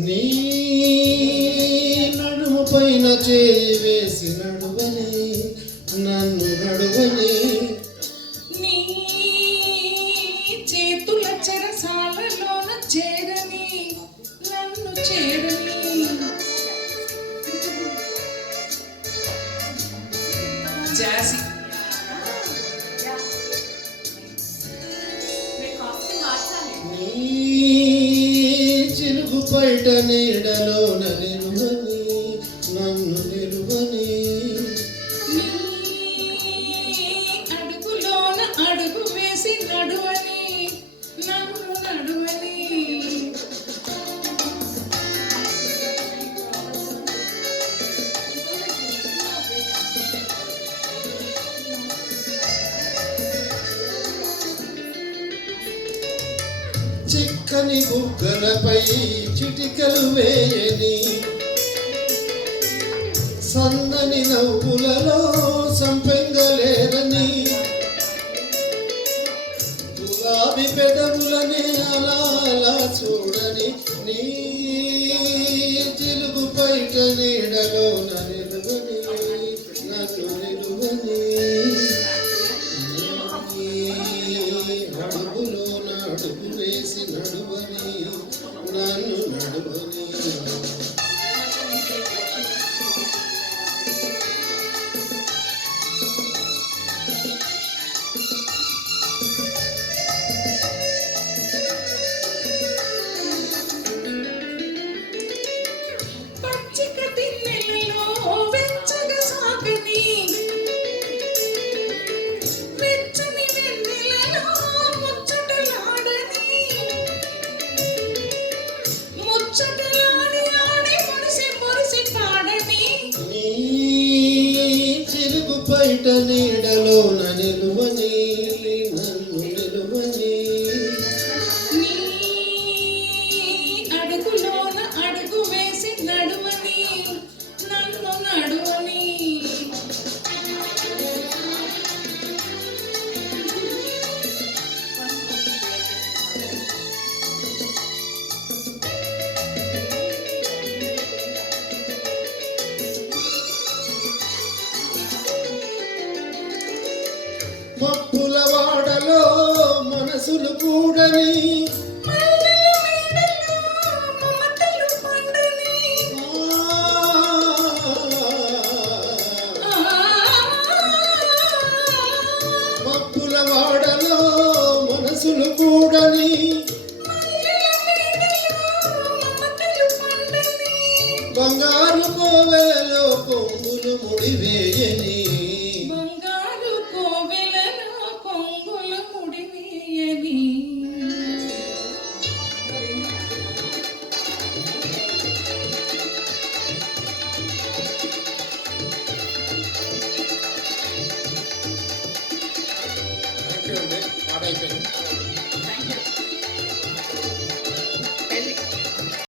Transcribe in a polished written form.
నీ నడుము పైన చేయి వేసి నడువని నన్ను నడువని నీ చేతుల చెరసాలలోన చేరని నన్ను చేరని జాసి నీ చిలుగు పైట నీడలోన నిలువని నన్ను నిలువని అడుగులోన అడుగు వేసి నడువని నన్ను నడువని చిక్కని బుగ్గలపై చిటికలు వేయని సన్నని నవ్వులలో సంపెంగలేరని గులాబీ పెదవులనే అలా అలా చూడని నీ చిలుగు పైట నీడలోన నిలువని నన్ను నిలువని అడుగులోన అడుగు వేసి నడువని నన్ను నడువని పచ్చిక తిన్నెలలో వెచ్చగా సాగని వెచ్చని వెన్నెలలో ముచ్చటలాడని ముచ్చటలాడి ఆడి మురిసి మురిసి పాడని నీ చిలుగు పైట నీడలోన నిలువని నన్ను నిలువని నీ అడుగులోన అడుగు వేసి నడువని నన్ను నడువని మప్పుల వాడలో మనసులు కూడని మల్లెల మేడలో మమతలు పండని మప్పుల వాడలో మనసులు కూడని మల్లెల మేడలో మమతలు పండని బంగారు కోవెలో కొంగులు ముడివేయని